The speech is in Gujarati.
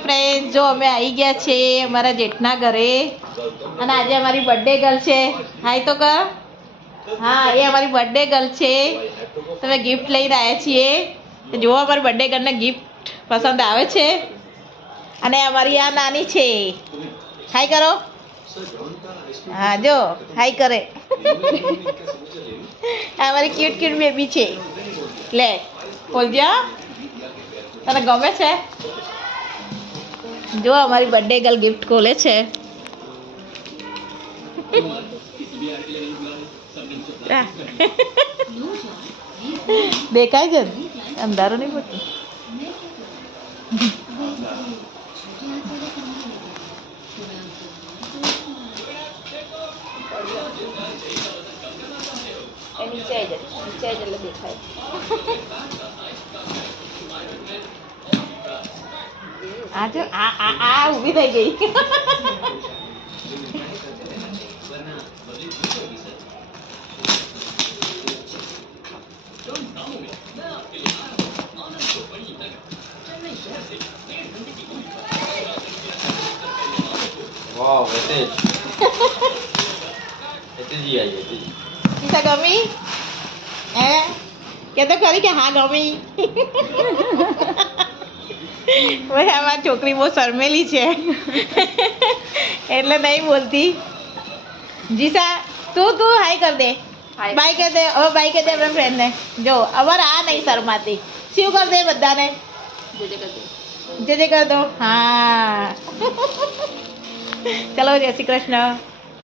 ફ્રેન્ડ જો અમે આવી ગયા છે અમારા જેઠના ઘરે અને આજે અમારી બર્થડે ગર્લ છે. હાય તો કર. હા એ અમારી બર્થડે ગર્લ છે. તમે ગિફ્ટ લઈને આવ્યા છીએ. જુઓ અમારી બર્થડે ગર્લને ગિફ્ટ પસંદ આવે છે. અને અમારી આ નાની છે. હાય કરો. હા જો હાય કરે. અમારી ક્યુટ ક્યુટ બેબી છે. લે બોલજો તને ગમે છે. જો અમારી બર્થડે ગર્લ ગિફ્ટ ખોલે છે. દેખાય છે અંધારું નહીં પડતું. નીચે આવી જાય એટલે દેખાય. આ જો આ ઊભી થઈ ગઈ. वाह वैसे जी आई है ઈશા ગમી હે કે તો ખરી કે હા ગમી. ભાઈ અમારી છોકરી બહુ શરમેલી છે એટલે નહીં બોલતી. જીસા તું હાય કર દે. બાય કર દે. હવે બાય કર દે આપણા ફ્રેન્ડને. જો અમારે આ નહીં શરમાતી. શું કર દે બધાને. જય જય કર દો. હા ચલો જય શ્રી કૃષ્ણ.